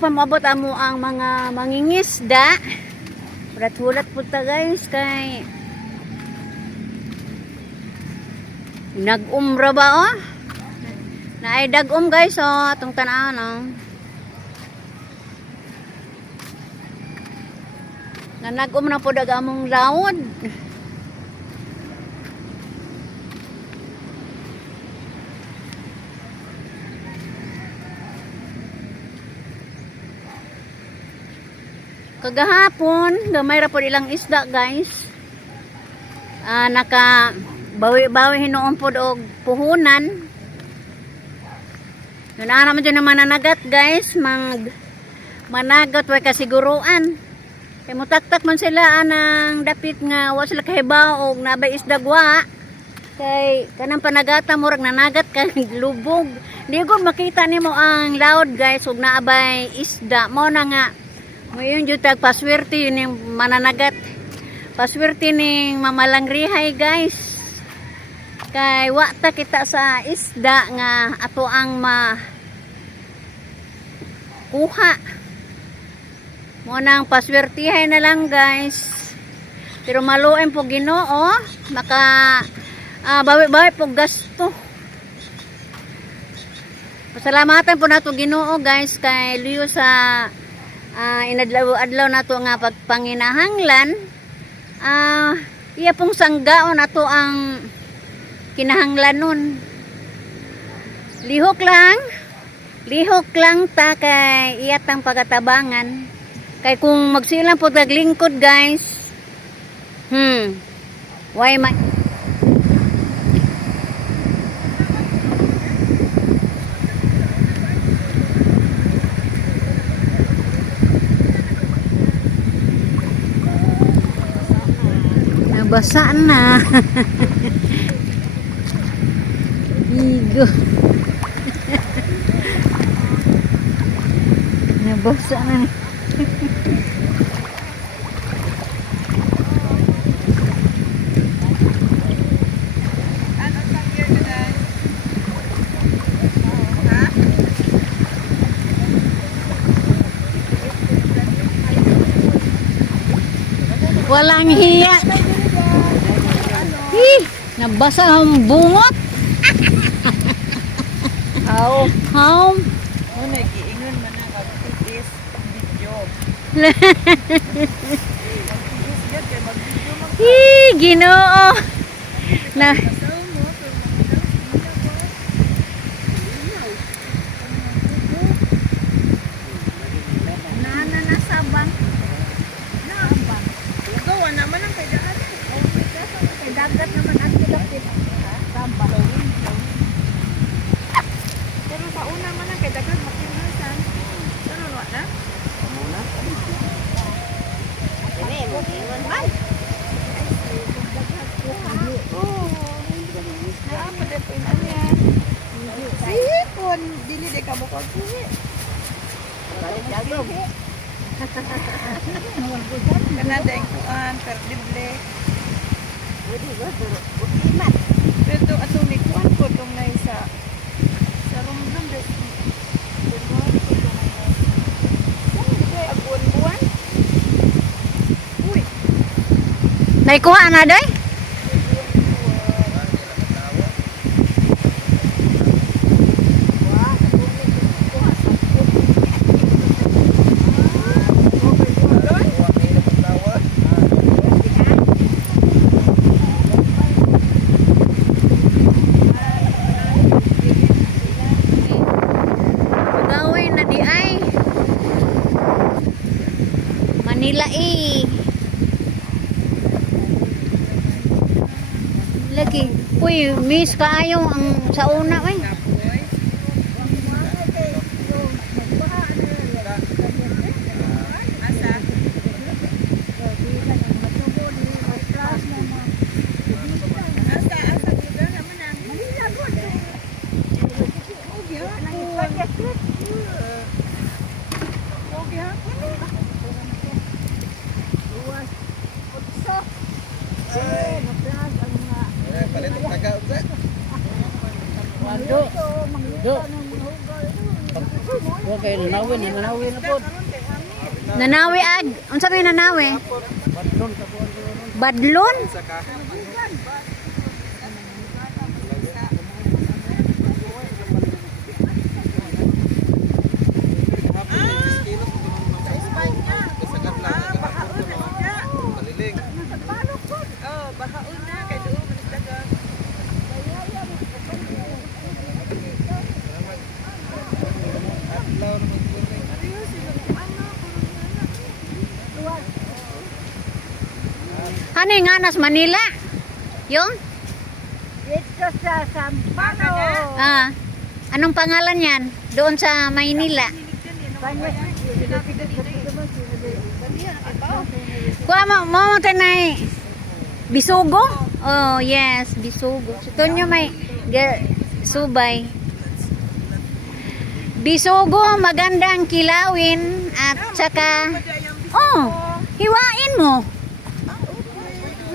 pa maabot amo ang mga mangingisda. Hulat-hulat po ta guys kay nag-umra ba oh? Na ay dag-um guys oh, atong tanawon oh. Na nag-um na po dagamong laod. Kagahapon, gamay ra po ilang isda guys. Naka bawi-bawi hinuon po og puhunan. Yun naman dyan naman nanagat guys. Managat way kasiguruan. Kaya mutaktak man sila anang dapit nga wa sila kahibaw og nabay isda gwa. Kay kanang panagata murag nanagat kay lubog. Di gud makita nimo ang laod guys ug naabay isda mo na nga. Ngayon yung paswerte yun yung mananagat. Paswerte ning mamalangrihay guys. Kay wakta kita sa isda nga ato ang kuha. Munang paswertihay na lang guys. Pero maluin po Ginoo. Maka bawi-bawi po gasto. Pasalamatan po nato Ginoo guys. Kay liyo sa inadlaw-adlaw na to nga pagpanginahanglan iya pong sanggaon na to ang kinahanglan nun. Lihok lang ta kay iyatang pagatabangan kay kung magsilang po taglingkod guys why man basa na. Igo. Nabasa na. Walang hiya. Nabasa ang bungot. How? Ano nag-iingon man na mag-tiis video. Ginoo. Na nasabang. Gawa naman ang kailangan. Kay dagat naman ang kilapit. Sabang. Pero sa una man ang kailangan makinusan. Pero wala na. Muna. Ini mo ingon man. Sipon, dili de ka mo ko sihi. Balik jagom. Kanada ang kuan, perdible. Pwede ba? Ukimat. Pero atong nikuan ko itong na sa rumdum des. Abuan-buan. Uy. Naikuha na day? Manila lagi. Uy, miss kaayo ang sa una eh. kay nanawin, nanawin na po. Nanawi ag. Unsa may nanawi? Badlon? Bahaon na kay doon manisdagan. Ano yung anas Manila? Yung? Dito sa Sampano. Ah, anong pangalan yan? Doon sa Maynila. Kuha mo tanay. Bisugo? Oh, yes, Bisugo. Ito nyo may subay. Bisugo, magandang kilawin at saka oh, hiwain mo.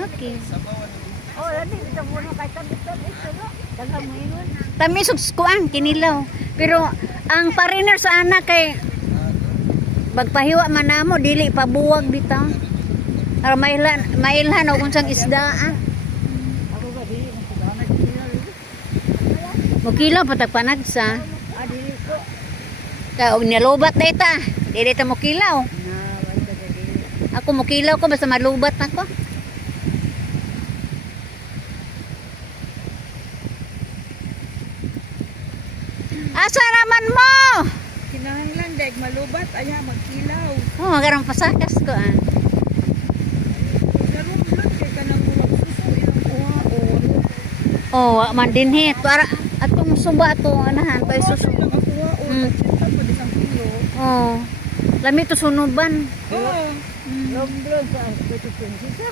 Okay. Oh, lagi kita muna kay Tambit ito no. Daga mo yun. Tamisog kuan kinilaw. Pero ang pariner sa anak kay bagpahiwa man namo dili pabuwag bitaw. Para mailhan og unsang isda ah. Ako ba di nagsudanay ko niya. Mukilaw patag panagsa. Dili ko. Ka og nilubat data. Dili ta mukilaw. Na wala ka dili. Ako mukilaw ko basta malubat ako. Asa naman mo? Kinahanglan deg malubat aya magkilaw. Oh, magarang pasakas ko ah. Karon lang kay kanang uwak suso ilang kuhaon. Oh, wa man dinhi. Para atong suba to anahan pa susu. Ilang kuhaon. Mm. Sinta pa di sang kilo. Oh. Lami to sunuban. Oh. Lomblon sa ito prinsesa.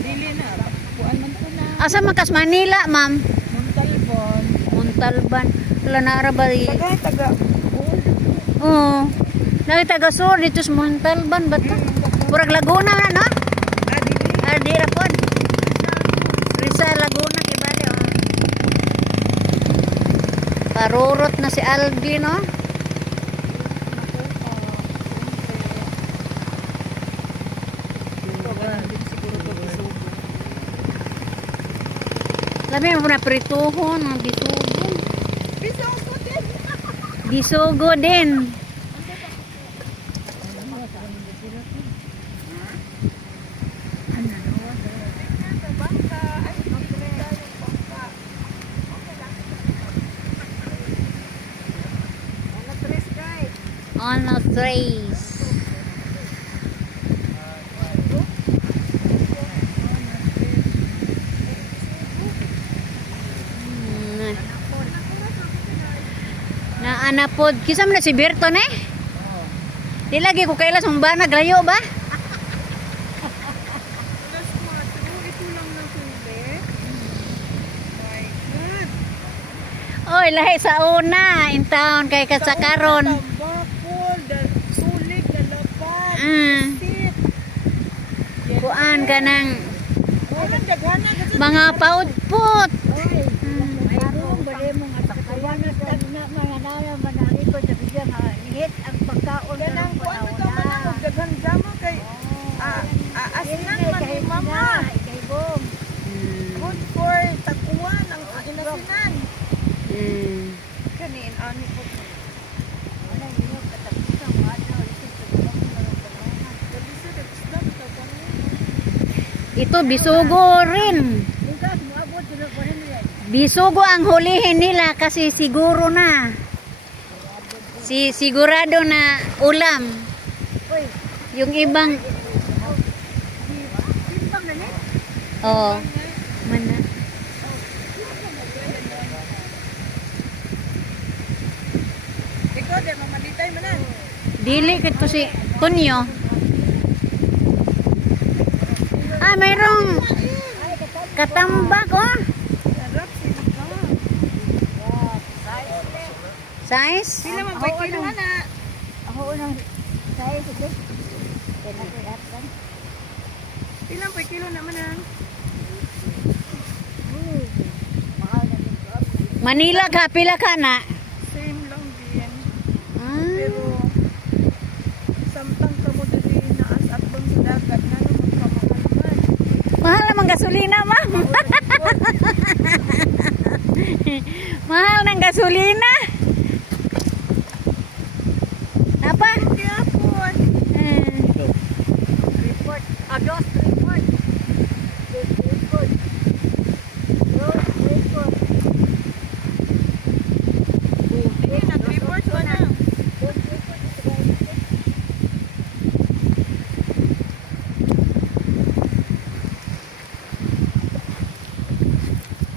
Dili na kuan man ko na. Asa makas Manila, ma'am? Montalbon. Montalban. Wala na arabali. Taga. Oh. Nang taga sur dito sa Montalban ba to? Murag Laguna na no? Ah, di ra pod. Rizal Laguna kibali oh. Parurot na si Albi no? Lami mo na prituhon, ang bisugo. Bisugo din. On a trace. Na anapod. Kisam na si Berto ne? Di lagi ko kailas mong banag layo ba? Ito lang na tubig. My God. Oy, lahi sa una. In town kay kasakaron. Tambakol, sulig, dalapan, Mm. sit. Kuan ka ng Walang daghana kasi mga paudpot. ay doon bali mo nga takawan na mga nana manari ko sa bigyan nga hit ang pagkaon ng kuan ito man ang daghang drama kay asnan man ni mama kay bom good for takuan ang inasinan kanin ani po ana niyo katapusan mo adto isip sa Ito bisugo rin. Bisugo ang hulihin nila kasi siguro na. Sigurado na ulam. Yung ibang oh, mana. ikaw de mamalitay manan Dili kito si Kunyo. Ah, mayroong katambak oh. sarap sila Size? pila man pa kilo ana Ako unang size ito. Pinakuyatan. pila pa kilo naman ang Mahal na dito. Manila ka, pila ka na? same lang din Ah, pero Mahal ng gasolina. Apa? Gihapon. Report. Dos report. Dos report. Dos report. Sige, nag-report ko na. Dos report.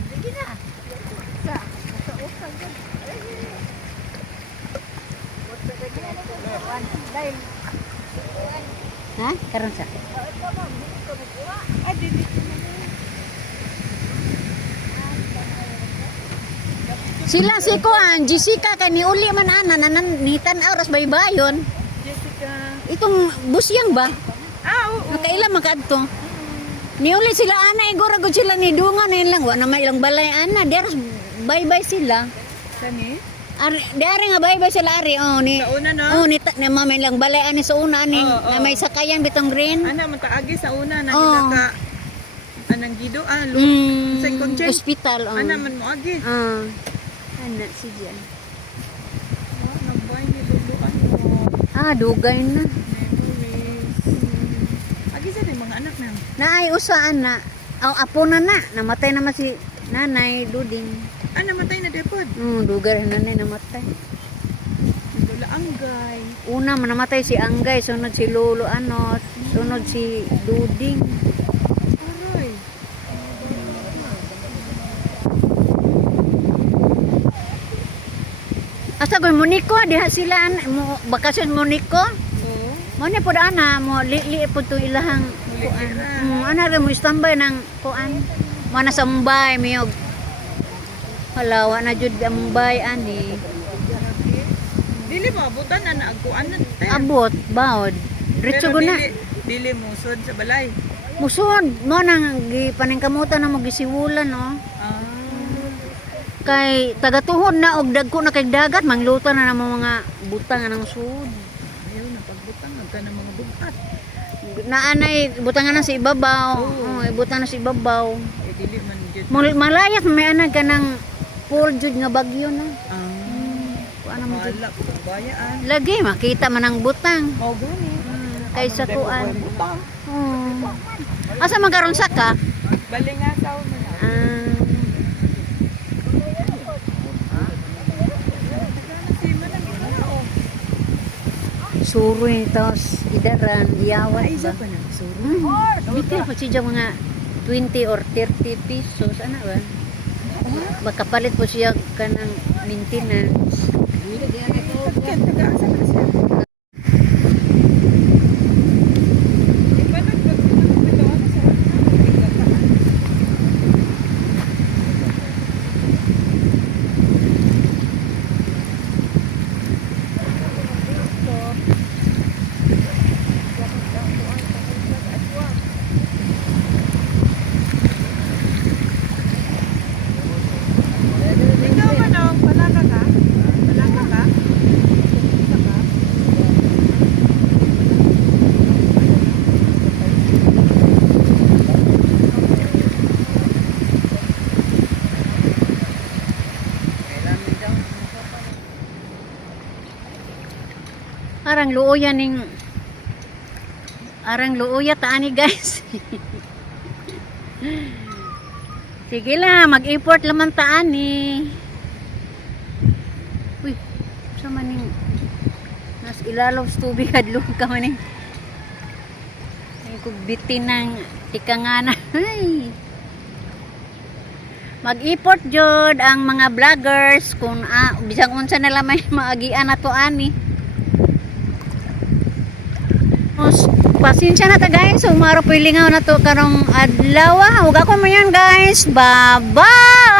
Sige na. Sa usag yun. Dahil Ha? Karon sa. Ay, dili ko na. Sila si Kuan, Jessica kay niuli man ana nanan ni tan-aw ras baybayon. Jessica. Itong busyang ba? Oo. Nakaila man kadto. Niuli sila ana igura gud sila ni dungan na lang wa na may ilang balay ana deras bye-bye sila. Sani? Ari dari nga bye-bye sila ari oh ni. Sa una, no? Oh ni na mamay lang balay ani sa una ani Oo, na oo. may sakayan bitong green. Ana, mataagi sa una. Oo. Nagilaka. Anang gido. Sa konjen. Hospital oh. Ana, man mo agi. Ana si Jan. Nabay ni luluan mo. Dugay na. Memories. Agi sa din mga anak na. Naay usaan na. Apo na namatay naman si Nanay Duding. Namatay na depod. Dugar na namatay. Lula Anggay. Una namatay si Anggay, sunod si Lolo Anot, sunod si Duding. Aroy. Asa ko Moniko diha sila mo bakasyon Moniko. Oo. Mo ni pud ana mo li pud to ilahang kuan. Ana ra mo standby nang kuan. Mo na sa Mumbai miyog. Halawa na jud ang Mumbai ani. Dili mo abutan na naagkuan na. Abot baod. Diretso ko na. Dili musod sa balay. Musod mo nang gipaningkamutan na mo gisiwulan no. Ah. Kay tagatuhod na og dagko na kay dagat mangluto na ng mga butang anang sud. Ayaw na pagbutang ka ng mga bugat. Naanay butangan na sa ibabaw. Ibutang na sa ibabaw. Dili man jud. Malayas may anag ka ng pool jud nga bagyo na. Kuan mo jud. Wala ko bayaan. Lagi makita man ang butang Mao gani. kaysa kuan. Butang. Asa magkaron sa ka? Balingasaw man. Suroy tos idaran iyawan ba? pa na suro. Bitin pa siya mga 20 or 30 pesos ana ba? Makapalit po siya kanang maintenance. Ken taga-asa ka siya. Iba na pag bitaw na sa. Ikaw ba na palaka ka? Palaka ka? Isa ka? Arang luoya taani guys. Sige lang, mag-import laman taani. Uy, sa maning nas ilalaw sa tubig hadlong ka maning. Ay kog bitin ng tikangana. Ay. Mag-import jud ang mga vloggers kung bisag unsa nila may maagian nato ani. Pasensya na ta guys, umaro pilingaw na to karong adlaw. Huwag ako mo yan guys. Bye bye.